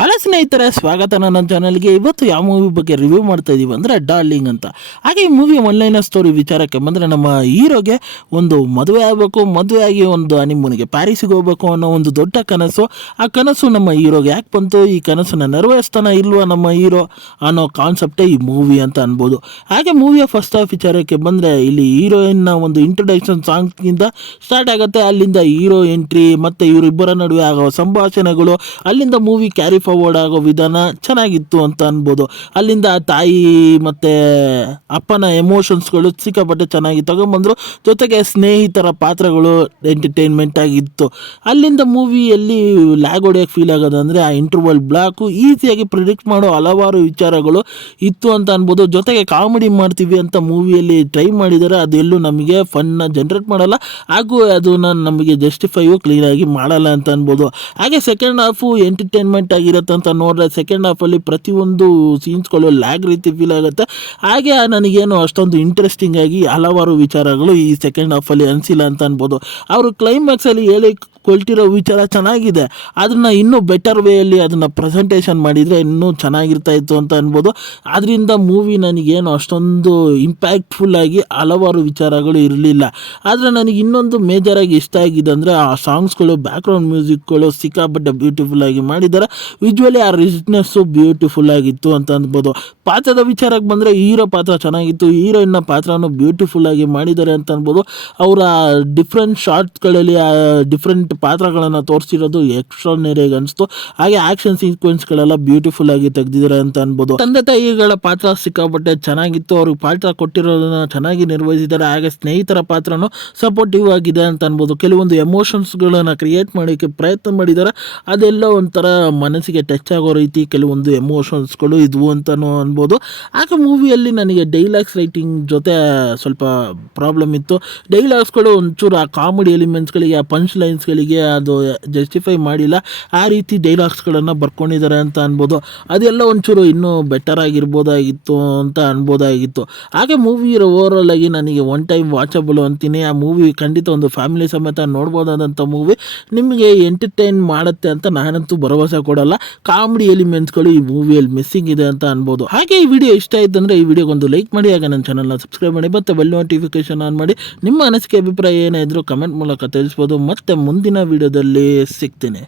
Hello ಸ್ನೇಹಿತರೆ, ಸ್ವಾಗತ ನನ್ನ ಚಾನಲ್ಗೆ. ಇವತ್ತು ಯಾವ ಮೂವಿ ಬಗ್ಗೆ ರಿವ್ಯೂ ಮಾಡ್ತಾ ಇದ್ದೀವಿ ಅಂದರೆ ಡಾರ್ಲಿಂಗ್ ಅಂತ. ಹಾಗೆ ಈ ಮೂವಿ ಒನ್ಲೈನರ್ ಸ್ಟೋರಿ ವಿಚಾರಕ್ಕೆ ಬಂದರೆ, ನಮ್ಮ ಹೀರೋಗೆ ಒಂದು ಮದುವೆ ಆಗಬೇಕು, ಮದುವೆ ಆಗಿ ಒಂದು ಹನಿಮೂನಿಗೆ ಪ್ಯಾರಿಸಿಗೆ ಹೋಗಬೇಕು ಅನ್ನೋ ಒಂದು ದೊಡ್ಡ ಕನಸು. ಆ ಕನಸು ನಮ್ಮ ಹೀರೋಗೆ ಯಾಕೆ ಬಂತು, ಈ ಕನಸನ್ನು ನೆರವೇರಿಸ್ತಾನ ಇಲ್ವಾ ನಮ್ಮ ಹೀರೋ ಅನ್ನೋ ಕಾನ್ಸೆಪ್ಟೇ ಈ ಮೂವಿ ಅಂತ ಅನ್ಬೋದು. ಹಾಗೆ ಮೂವಿಯ ಫಸ್ಟ್ ಹಾಫ್ ವಿಚಾರಕ್ಕೆ ಬಂದರೆ, ಇಲ್ಲಿ ಹೀರೋಯಿನ್ನ ಒಂದು ಇಂಟ್ರೊಡಕ್ಷನ್ ಸಾಂಗ್ಗಿಂದ ಸ್ಟಾರ್ಟ್ ಆಗುತ್ತೆ. ಅಲ್ಲಿಂದ ಹೀರೋ ಎಂಟ್ರಿ ಮತ್ತು ಇವರಿಬ್ಬರ ನಡುವೆ ಆಗೋ ಸಂಭಾಷಣೆಗಳು, ಅಲ್ಲಿಂದ ಮೂವಿ ಕ್ಯಾರಿ ಫಾರ್ವರ್ಡ್ ಆಗೋ ವಿಧಾನ ಚೆನ್ನಾಗಿತ್ತು ಅಂತ ಅನ್ಬೋದು. ಅಲ್ಲಿಂದ ತಾಯಿ ಮತ್ತು ಅಪ್ಪನ ಎಮೋಷನ್ಸ್ಗಳು ಸಿಕ್ಕಾಪಟ್ಟೆ ಚೆನ್ನಾಗಿ ತಗೊಂಬಂದರು. ಜೊತೆಗೆ ಸ್ನೇಹಿತರ ಪಾತ್ರಗಳು ಎಂಟರ್ಟೈನ್ಮೆಂಟ್ ಆಗಿತ್ತು. ಅಲ್ಲಿಂದ ಮೂವಿಯಲ್ಲಿ ಲ್ಯಾಗ್ ಹೊಡೆಯೋಕ್ಕೆ ಫೀಲ್ ಆಗೋದಂದರೆ ಆ ಇಂಟರ್ವಲ್ ಬ್ಲಾಕು ಈಸಿಯಾಗಿ ಪ್ರಿಡಿಕ್ಟ್ ಮಾಡೋ ಹಲವಾರು ವಿಚಾರಗಳು ಇತ್ತು ಅಂತ ಅನ್ಬೋದು. ಜೊತೆಗೆ ಕಾಮಿಡಿ ಮಾಡ್ತೀವಿ ಅಂತ ಮೂವಿಯಲ್ಲಿ ಟ್ರೈ ಮಾಡಿದರೆ ಅದೆಲ್ಲೂ ನಮಗೆ ಫನ್ನ ಜನ್ರೇಟ್ ಮಾಡಲ್ಲ, ಹಾಗೂ ಅದನ್ನು ನಮಗೆ ಜಸ್ಟಿಫೈಯು ಕ್ಲೀನಾಗಿ ಮಾಡಲ್ಲ ಅಂತ ಅನ್ಬೋದು. ಹಾಗೆ ಸೆಕೆಂಡ್ ಹಾಫು ಎಂಟರ್ಟೈನ್ಮೆಂಟ್ ಆಗಿರುತ್ತೆ ಅಂತ ನೋಡಿದ್ರೆ, ಸೆಕೆಂಡ್ ಹಾಫಲ್ಲಿ ಪ್ರತಿಯೊಂದು ಸೀನ್ಸ್ಗಳು ಲ್ಯಾಗ್ ರೀತಿ ಫೀಲ್ ಆಗುತ್ತೆ. ಹಾಗೆ ನನಗೇನು ಅಷ್ಟೊಂದು ಇಂಟ್ರೆಸ್ಟಿಂಗ್ ಆಗಿ ಹಲವಾರು ವಿಚಾರಗಳು ಈ ಸೆಕೆಂಡ್ ಹಾಫಲ್ಲಿ ಅನಿಸಿಲ್ಲ ಅಂತ ಅನ್ಬೋದು. ಅವರು ಕ್ಲೈಮ್ಯಾಕ್ಸಲ್ಲಿ ಕೊಳ್ತಿರೋ ವಿಚಾರ ಚೆನ್ನಾಗಿದೆ, ಅದನ್ನು ಇನ್ನೂ ಬೆಟರ್ ವೇಯಲ್ಲಿ ಅದನ್ನು ಪ್ರೆಸೆಂಟೇಷನ್ ಮಾಡಿದರೆ ಇನ್ನೂ ಚೆನ್ನಾಗಿರ್ತಾ ಇತ್ತು ಅಂತ ಅನ್ಬೋದು. ಆದ್ದರಿಂದ ಮೂವಿ ನನಗೇನು ಅಷ್ಟೊಂದು ಇಂಪ್ಯಾಕ್ಟ್ಫುಲ್ಲಾಗಿ ಹಲವಾರು ವಿಚಾರಗಳು ಇರಲಿಲ್ಲ. ಆದರೆ ನನಗೆ ಇನ್ನೊಂದು ಮೇಜರಾಗಿ ಇಷ್ಟ ಆಗಿದೆ ಅಂದರೆ, ಆ ಸಾಂಗ್ಸ್ಗಳು, ಬ್ಯಾಕ್ಗ್ರೌಂಡ್ ಮ್ಯೂಸಿಕ್ಗಳು ಸಿಕ್ಕಾಪಟ್ಟೆ ಬ್ಯೂಟಿಫುಲ್ಲಾಗಿ ಮಾಡಿದ್ದಾರೆ. ವಿಜುವಲಿ ಆ ರಿಚ್ನೆಸ್ಸು ಬ್ಯೂಟಿಫುಲ್ ಆಗಿತ್ತು ಅಂತ ಅನ್ಬೋದು. ಪಾತ್ರದ ವಿಚಾರಕ್ಕೆ ಬಂದರೆ, ಹೀರೋ ಪಾತ್ರ ಚೆನ್ನಾಗಿತ್ತು, ಹೀರೋಯಿನ್ನ ಪಾತ್ರನೂ ಬ್ಯೂಟಿಫುಲ್ಲಾಗಿ ಮಾಡಿದ್ದಾರೆ ಅಂತ ಅನ್ಬೋದು. ಅವರ ಡಿಫ್ರೆಂಟ್ ಶಾರ್ಟ್ಸ್ಗಳಲ್ಲಿ ಡಿಫ್ರೆಂಟ್ ಪಾತ್ರಗಳನ್ನು ತೋರಿಸಿರೋದು ಎಕ್ಸ್ಟ್ರಾರ್ಡಿನರಿಯಾಗಿ ಅನಿಸ್ತು. ಹಾಗೆ ಆ್ಯಕ್ಷನ್ ಸೀಕ್ವೆನ್ಸ್ಗಳೆಲ್ಲ ಬ್ಯೂಟಿಫುಲ್ ಆಗಿ ತೆಗೆದಿದ್ದಾರೆ ಅಂತ ಅನ್ಬೋದು. ತಂದೆ ತಾಯಿಗಳ ಪಾತ್ರ ಸಿಕ್ಕಾಪಟ್ಟೆ ಚೆನ್ನಾಗಿತ್ತು, ಅವ್ರಿಗೆ ಪಾತ್ರ ಕೊಟ್ಟಿರೋದನ್ನ ಚೆನ್ನಾಗಿ ನಿರ್ವಹಿಸಿದ್ದಾರೆ. ಹಾಗೆ ಸ್ನೇಹಿತರ ಪಾತ್ರನೂ ಸಪೋರ್ಟಿವ್ ಆಗಿದೆ ಅಂತ ಅನ್ಬೋದು. ಕೆಲವೊಂದು ಎಮೋಷನ್ಸ್ಗಳನ್ನು ಕ್ರಿಯೇಟ್ ಮಾಡೋಕ್ಕೆ ಪ್ರಯತ್ನ ಮಾಡಿದ್ದಾರೆ, ಅದೆಲ್ಲ ಒಂಥರ ಮನಸ್ಸಿಗೆ ಟಚ್ ಆಗೋ ರೀತಿ ಕೆಲವೊಂದು ಎಮೋಷನ್ಸ್ಗಳು ಇದ್ವು ಅಂತಲೂ ಅನ್ಬೋದು. ಆಗ ಮೂವಿಯಲ್ಲಿ ನನಗೆ ಡೈಲಾಗ್ಸ್ ರೈಟಿಂಗ್ ಜೊತೆ ಸ್ವಲ್ಪ ಪ್ರಾಬ್ಲಮ್ ಇತ್ತು. ಡೈಲಾಗ್ಸ್ಗಳು ಒಂಚೂರು ಆ ಕಾಮಿಡಿ ಎಲಿಮೆಂಟ್ಸ್ಗಳಿಗೆ, ಆ ಪಂಚ್ ಲೈನ್ಸ್ಗಳಿಗೆ ಅದು ಜಸ್ಟಿಫೈ ಮಾಡಿಲ್ಲ. ಆ ರೀತಿ ಡೈಲಾಗ್ಸ್ಗಳನ್ನು ಬರ್ಕೊಂಡಿದ್ದಾರೆ ಅಂತ ಅನ್ಬೋದು. ಅದೆಲ್ಲ ಒಂಚೂರು ಇನ್ನೂ ಬೆಟರ್ ಆಗಿರ್ಬೋದಾಗಿತ್ತು ಅಂತ ಅನ್ಬೋದಾಗಿತ್ತು. ಹಾಗೆ ಮೂವಿ ಓವರಾಲ್ ಆಗಿ ನನಗೆ ಒನ್ ಟೈಮ್ ವಾಚಬಲ್ ಅಂತೀನಿ. ಆ ಮೂವಿ ಖಂಡಿತ ಒಂದು ಫ್ಯಾಮಿಲಿ ಸಮೇತ ನೋಡ್ಬೋದಾದಂಥ ಮೂವಿ, ನಿಮಗೆ ಎಂಟರ್ಟೈನ್ ಮಾಡುತ್ತೆ ಅಂತ ನಾನಂತೂ ಭರವಸೆ ಕೊಡಲ್ಲ. ಕಾಮಿಡಿ ಎಲಿಮೆಂಟ್ಸ್ಗಳು ಈ ಮೂವಿಯಲ್ಲಿ ಮಿಸ್ಸಿಂಗ್ ಇದೆ ಅಂತ ಅನ್ಬೋದು. ಹಾಗೆ ಈ ವಿಡಿಯೋ ಇಷ್ಟ ಆಯ್ತು ಅಂದರೆ ಈ ವಿಡಿಯೋಗೊಂದು ಲೈಕ್ ಮಾಡಿ, ಹಾಗೆ ನನ್ನ ಚಾನಲ್ನ ಸಬ್ಸ್ಕ್ರೈಬ್ ಮಾಡಿ, ಮತ್ತು ಬೆಲ್ ನೋಟಿಫಿಕೇಶನ್ ಆನ್ ಮಾಡಿ. ನಿಮ್ಮ ಅನಿಸಿಕೆ ಅಭಿಪ್ರಾಯ ಏನೇ ಇದ್ರೂ ಕಮೆಂಟ್ ಮೂಲಕ ತಿಳಿಸ್ಬೋದು. ಮತ್ತೆ ಮುಂದಿನ ವಿಡಿಯೋದಲ್ಲಿ ಸಿಗ್ತೀನಿ.